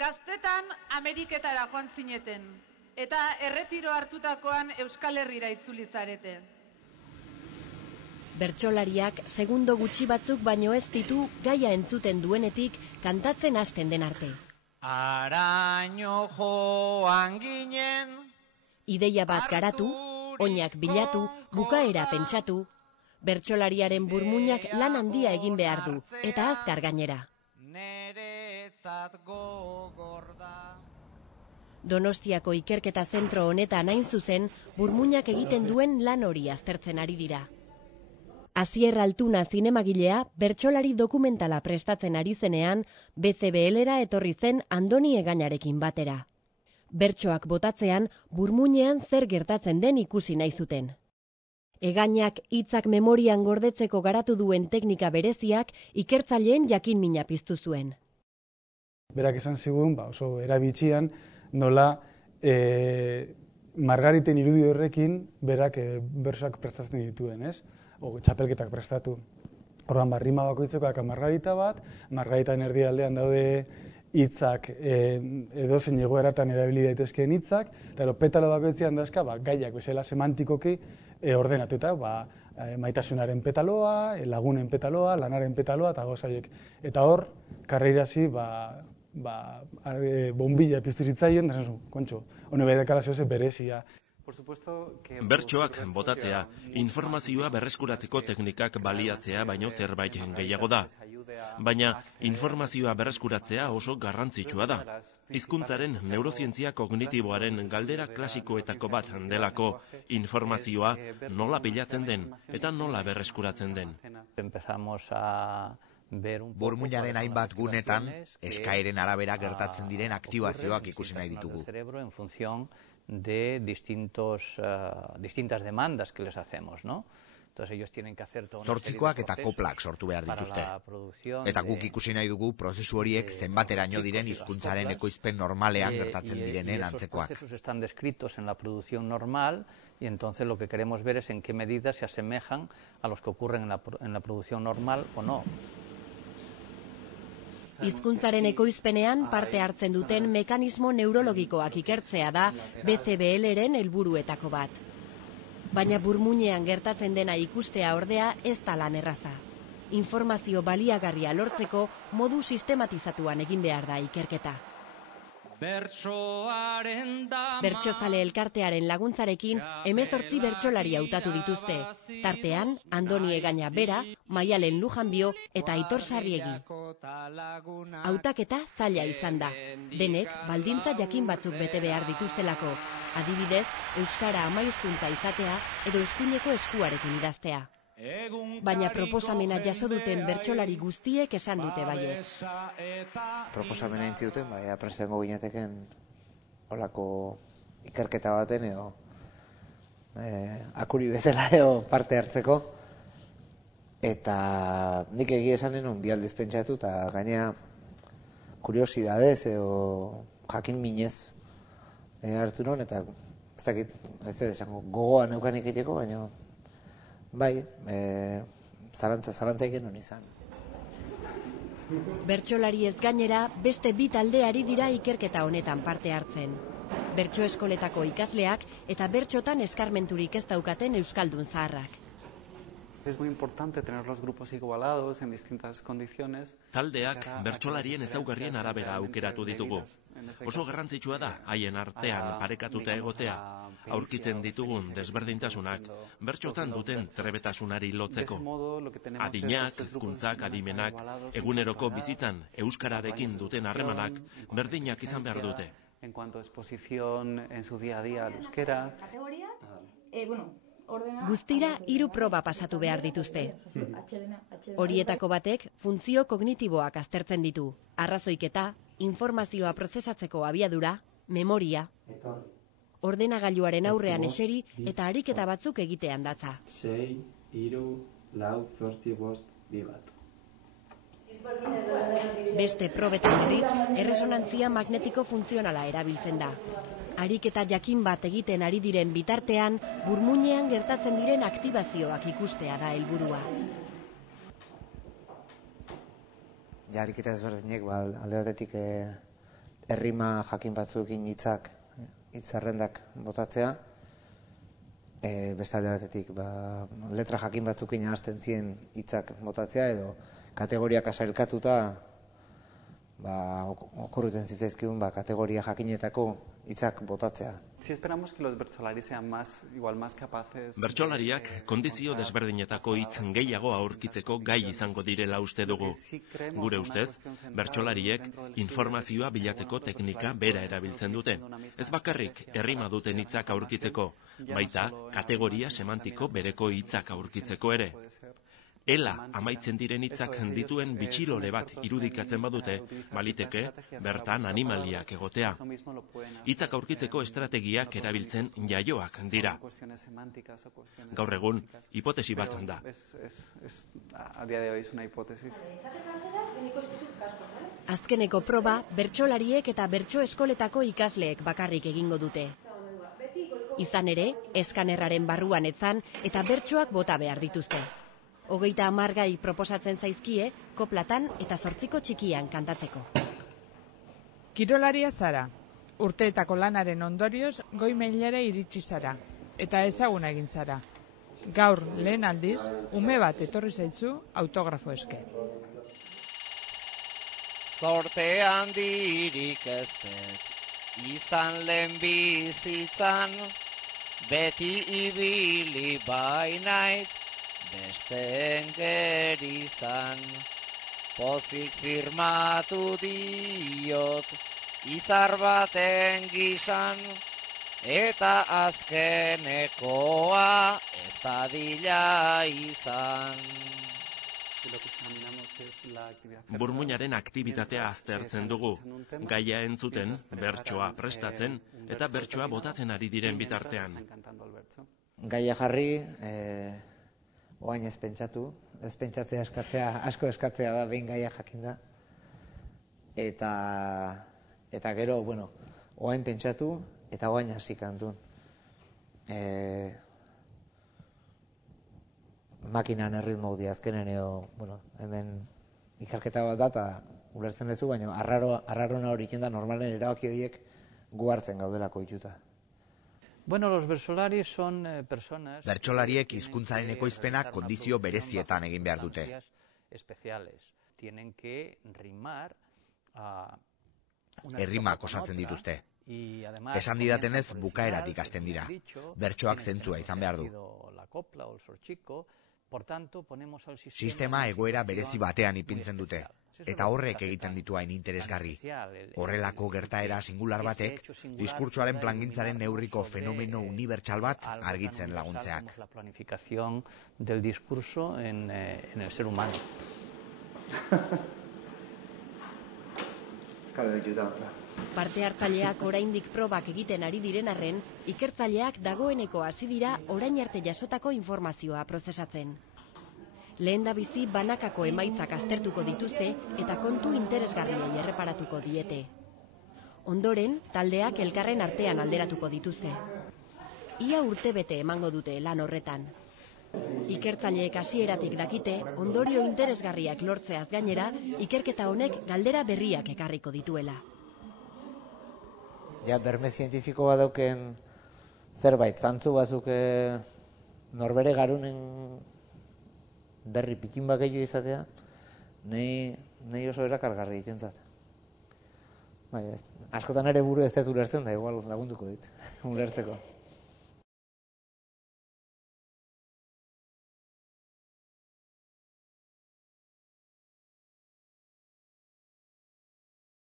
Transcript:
Gaztetan Ameriketara joan zineten, eta erretiro hartutakoan Euskal Herrira itzuli zarete. Bertsolariak segundo gutxi batzuk baino ez ditu gaia entzuten duenetik kantatzen hasten den arte. Araño joan ginen, ideia bat garatu, oinak bilatu, bukaera pentsatu, bertsolariaren burmuinak lan handia egin behar du, eta azkar gainera. Donostiako ikerketa zentro honetan hain zuzen, burmuinak egiten duen lan hori aztertzen ari dira. Asier Altuna zinemagilea bertsolari dokumentala prestatzen ari zenean, BCBL-era etorri zen Andoni Egañarekin batera. Bertsoak botatzean, burmuinean zer gertatzen den ikusi nahi zuten. Egañak hitzak memorian gordetzeko garatu duen teknika bereziak ikertzaileen jakin-mina piztu zuen. Berak esan zigun, oso erabitxian, nola Margariten irudi horrekin berak bertsoak prestatzen dituen, ez? Txapelketak prestatu. Orduan, rima bakoitzeko Margarita bat, Margaritaen erdialdean daude hitzak edozein egoeratan erabili daitezkeen hitzak, eta petalo bakoitzean dazka gaiak bezala semantikoki ordenatuta, maitasunaren petaloa, lagunen petaloa, lanaren petaloa eta gozaiek. Eta hor, karreirazi, bombilla piztu zitzaien, da kontxo, hone bai dekala zehose berezia. Bertsoak botatzea, informazioa berreskuratzeko teknikak baliatzea baino zerbait gehiago da. Baina informazioa berreskuratzea oso garrantzitsua da. Hizkuntzaren neurozientzia kognitiboaren galdera klasikoetako bat delako informazioa nola pilatzen den eta nola berreskuratzen den. Burmuinaren hainbat gunetan, eskaeren arabera gertatzen diren aktibazioak ikusi nahi ditugu. De distintas demandas que les hacemos, ¿no? Entonces ellos tienen que hacer todo. Zortzikoak eta koplak sortu behar dituzte. Eta guk ikusi nahi dugu prozesu horiek zenbateraino diren hizkuntzaren ekoizpen normalean gertatzen direnen antzekoak. Los procesos están descritos en la producción normal y entonces lo que queremos ver es en qué medida se asemejan a los que ocurren en la producción normal o no. Hizkuntzaren ekoizpenean parte hartzen duten mekanismo neurologikoak ikertzea da BCBL-ren helburuetako bat. Baina burmuinean gertatzen dena ikustea ordea ez da lan erraza. Informazio baliagarria lortzeko modu sistematizatuan egin behar da ikerketa. Bertsozale elkartearen laguntzarekin 18 bertsolari hautatu dituzte. Tartean, Andoni Egaña bera, Maialen Lujanbio eta Aitor Sarriegi. Hautaketa zaila izan da. Denek baldintza jakin batzuk bete behar dituztelako. Adibidez, euskara amahizkuntza izatea edo eskuineko eskuarekin idaztea. Baina proposamena jaso duten bertsolari guztiek esan dute baietz. Proposamena intzi duten, prestengo gineteken olako ikerketa baten edo akuri bezala edo parte hartzeko. Eta nik egia esanen un bi aldiz pentsatu eta gainea kuriosidadez edo jakin minez hartu non eta ez dakit, ez dut esango gogoan eukanik egiteko, baina bai, zalantza egin hon izan. Bertsolari ez gainera, beste bi taldeari dira ikerketa honetan parte hartzen. Bertso eskoletako ikasleak eta bertsotan eskarmenturik ez daukaten euskaldun zaharrak. Es muy importante tener los grupos igualados en distintas condiciones. Taldeak bertsolarien ezaugarrien arabera aukeratu ditugu. Oso garrantzitsua da haien artean parekatuta egotea, aurkitzen ditugun desberdintasunak, bertsotan duten trebetasunari lotzeko. Adinak, hizkuntzak, adimenak, eguneroko bizitzan euskararekin duten harremanak berdinak izan behar dute. En cuanto a exposición en su día a día al euskera. Guztira 3 proba pasatu behar dituzte. Horietako batek funtzio kognitiboak aztertzen ditu. Arrazoiketa, informazioa prozesatzeko abiadura, memoria, ordenagailuaren aurrean eseri eta ariketa batzuk egitean datza. 6, 3, 4, 35, 2 bat. Beste probetan berriz, erresonantzia magnetiko funtzionala erabiltzen da. Ariketa jakin bat egiten ari diren bitartean, burmuinean gertatzen diren aktibazioak ikustea da helburua. Ariketa ezberdinek alde batetik errima jakin batzuekin hitzarrendak botatzea, beste alde batetik letra jakin batzuekin ahazten ziren hitzak botatzea, edo kategoriak asailkatuta okurruten zitzaizkigun kategoria jakinetako hitzak botatzea. Si esperamos que los bertsolaris sean más capaces... Bertsolariak kondizio desberdinetako hitz gehiago aurkitzeko gai izango direla uste dugu. Gure ustez, bertsolariek informazioa bilatzeko teknika bera erabiltzen dute. Ez bakarrik errima duten hitzak aurkitzeko, baita kategoria semantiko bereko hitzak aurkitzeko ere. Ela amaitzen diren hitzak dituen bitxilole bat irudikatzen badute, baliteke bertan animaliak egotea. Hitzak aurkitzeko estrategiak erabiltzen jaioak dira. Gaur egun, hipotesi bat da. Azkeneko proba, bertsolariek eta bertso eskoletako ikasleek bakarrik egingo dute. Izan ere, eskanerraren barruan etzan eta bertsoak bota behar dituzte. 30 gai proposatzen zaizkie, koplatan eta 8 txikian kantatzeko. Kirolaria zara. Urteetako lanaren ondorioz goi mailera iritsi zara. Eta ezaguna egin zara. Gaur lehen aldiz, ume bat etorri zaizu autografo eske. Zorte handirik ez dut, izan lehen bizitzan, beti ibili bainaiz, besteen gerizan, pozik firmatu diot, izar baten gisan, eta azkenekoa ez dadila izan. Burmuinaren aktibitatea aztertzen dugu, gaia entzuten, bertsoa prestatzen eta bertsoa botatzen ari diren bitartean. Gaia jarri, oain ez pentsatu, ez pentsatzea eskatzea, asko eskatzea da, behin gaia jakinda. Eta gero, oain pentsatu eta oain hasi kantun. Makinan erritmo di azkenen edo, hemen ikerketa bat da, eta ulertzen duzu, baina arrarona hori iken da normalen erabaki horiek gu hartzen gaudelako ituta. Los bertsolaris son personas... Bertsolariek hizkuntzaren ekoizpenak kondizio berezietan egin behar dute. Errimak osatzen dituzte. Esan didatenez bukaeratik hasten dira. Bertsoak zentzua izan behar du. Sistema egoera berezi batean ipintzen dute. Eta horrek egiten ditu hain interesgarri. Horrelako gertaera singular batek, diskurtsoaren plangintzaren neurriko fenomeno unibertsal bat argitzen laguntzeak. La planificación del discurso en el ser humano. Parte hartzaileak oraindik probak egiten ari diren arren, ikertzaileak dagoeneko hasi dira orain arte jasotako informazioa prozesatzen. Lehen da bizi banakako emaitzak aztertuko dituzte eta kontu interesgarriei erreparatuko diete. Ondoren, taldeak elkarren artean alderatuko dituzte. Ia urtebete emango dute lan horretan. Ikertzaileek hasieratik dakite, ondorio interesgarriak lortzeaz gainera, ikerketa honek galdera berriak ekarriko dituela. Berme zientifiko bat dauken zerbait, zantzu batzuk norbere garunen berri pikin bat gehiago izatea, nahi oso erakargarri egiten zat. Askotan ere buru ez dut ulertzen da, igual lagunduko dit, ulertzeko.